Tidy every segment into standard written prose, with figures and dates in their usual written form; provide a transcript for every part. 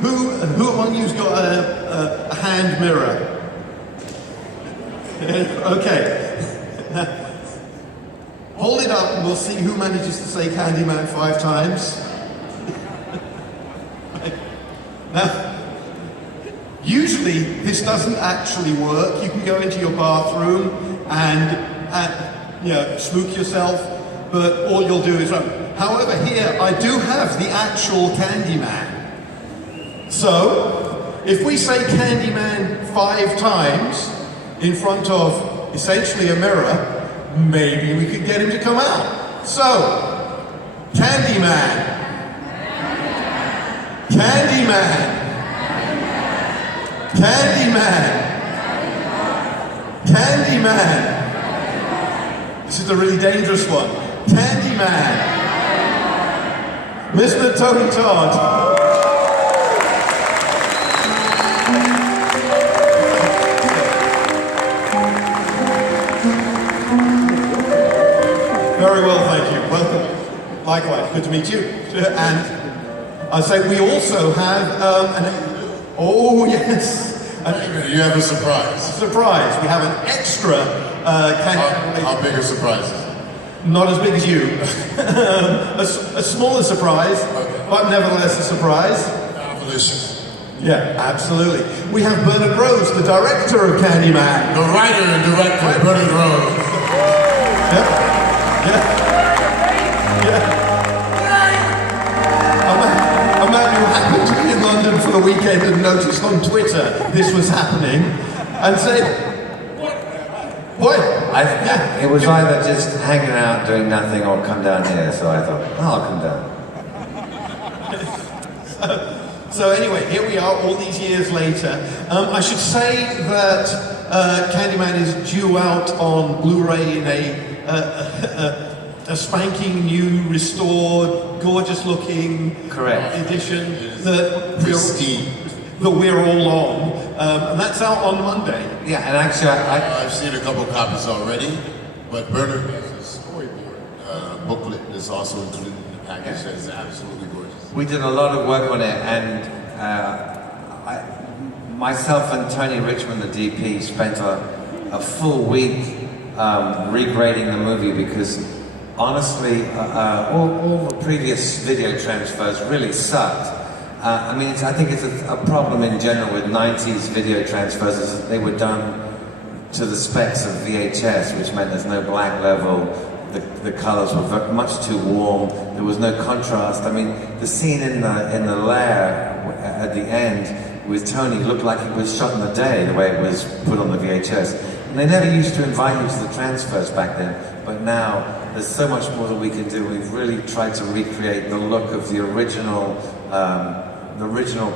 Who among you's got a hand mirror? Okay. Hold it up and we'll see who manages to say Candyman 5 times. Now, usually this doesn't actually work. You can go into your bathroom and spook yourself, but all you'll do is run. However, here I do have the actual Candyman. So, if we say Candyman 5 times in front of essentially a mirror, maybe we could get him to come out. So, Candyman. Candyman. Candyman. Candyman. This is a really dangerous one. Candyman. Mr. Tony Todd. Very well, thank you. Welcome. Likewise, good to meet you. And I say we also have oh yes. You have a surprise. Surprise. We have an extra How big a surprise is it? Not as big as you. a smaller surprise, okay, but nevertheless a surprise. Delicious. Yeah, absolutely. We have Bernard Rose, the director of Candyman. The writer and director, Bernard Rose. Yep. Yeah. A man who happened to be in London for the weekend and noticed on Twitter this was happening and said, what? It was either just hanging out doing nothing or come down here, so I thought, I'll come down. So anyway, here we are all these years later. I should say that Candyman is due out on Blu-ray in a spanking new, restored, gorgeous-looking edition that we're all on, and that's out on Monday. Yeah, and actually, I've seen a couple copies already, but Bernard has a storyboard booklet that's also included in the package that is absolutely gorgeous. we did a lot of work on it, and myself and Tony Richmond, the DP, spent a full week regrading the movie because honestly, all the previous video transfers really sucked. I mean, I think it's a problem in general with 90s video transfers is that they were done to the specs of VHS, which meant there's no black level, the colors were much too warm, there was no contrast. I mean, the scene in the lair at the end with Tony looked like it was shot in the day, the way it was put on the VHS. And they never used to invite you to the transfers back then, but now there's so much more that we can do. We've really tried to recreate the look of the original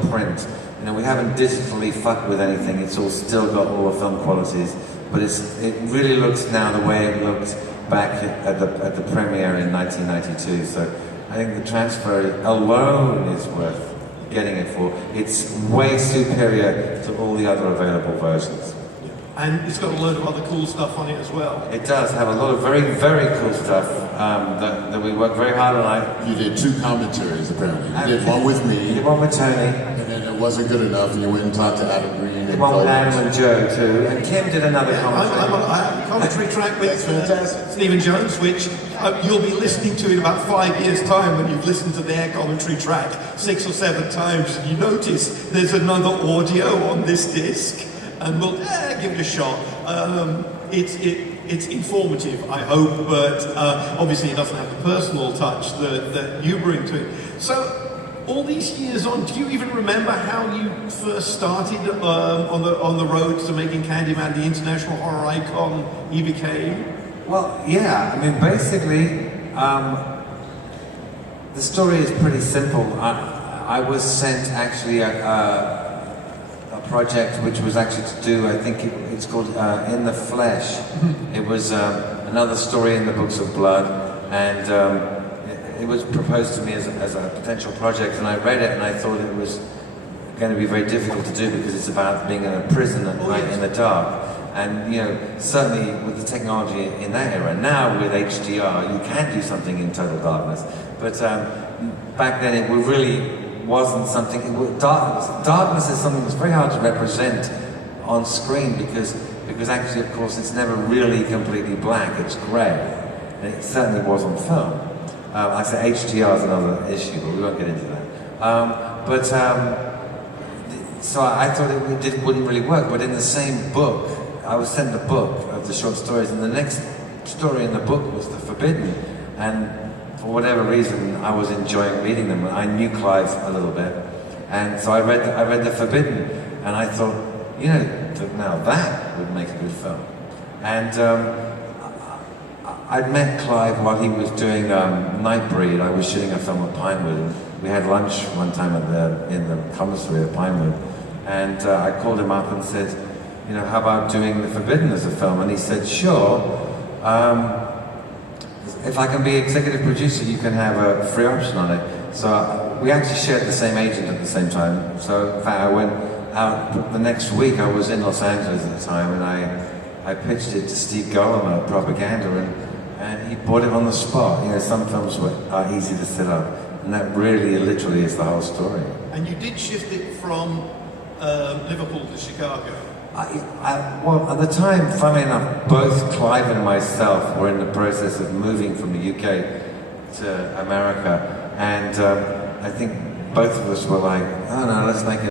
print. You know, we haven't digitally fucked with anything. It's all still got all the film qualities, but it really looks now the way it looked back at the premiere in 1992. So I think the transfer alone is worth getting it for. It's way superior to all the other available versions. And it's got a load of other cool stuff on it as well. It does have a lot of very, very cool stuff that we worked very hard on. You did 2 commentaries apparently. You did one with me. You did one with Tony. And then it wasn't good enough and you went and talked to Adam Green. Did one with Adam and Joe too. And Kim did another commentary. I'm on a commentary track with Stephen Jones, which you'll be listening to in about 5 years' time when you've listened to their commentary track 6 or 7 times. You notice there's another audio on this disc. And we'll give it a shot. It's informative, I hope, but obviously it doesn't have the personal touch that you bring to it. So, all these years on, do you even remember how you first started on the road to making Candyman the international horror icon he became? Well, yeah. I mean, basically, the story is pretty simple. I was sent actually a project which was actually to do, I think it's called In the Flesh. It was another story in the Books of Blood, and it was proposed to me as a potential project, and I read it and I thought it was going to be very difficult to do because it's about being in a prison at night in the dark. And you know, certainly with the technology in that era, now with HDR you can do something in total darkness, but back then it really wasn't something. Darkness is something that's very hard to represent on screen because actually, of course, it's never really completely black. It's grey, and it certainly was on film. I say HDR is another issue, but we won't get into that. So I thought it wouldn't really work. But in the same book, I was sent a book of the short stories, and the next story in the book was The Forbidden, and for whatever reason, I was enjoying reading them. I knew Clive a little bit, and so I read The Forbidden, and I thought, you know, now that would make a good film. And I'd met Clive while he was doing Nightbreed. I was shooting a film at Pinewood, and we had lunch one time in the commissary at Pinewood, and I called him up and said, you know, how about doing The Forbidden as a film? And he said, sure. If I can be executive producer, you can have a free option on it. So we actually shared the same agent at the same time. So in fact, I went out the next week. I was in Los Angeles at the time, and I pitched it to Steve Gollum at Propaganda, and he bought it on the spot. You know, some films are easy to set up, and that really, literally is the whole story. And you did shift it from Liverpool to Chicago. Well, at the time, funnily enough, both Clive and myself were in the process of moving from the UK to America, and I think both of us were like, oh no, let's make it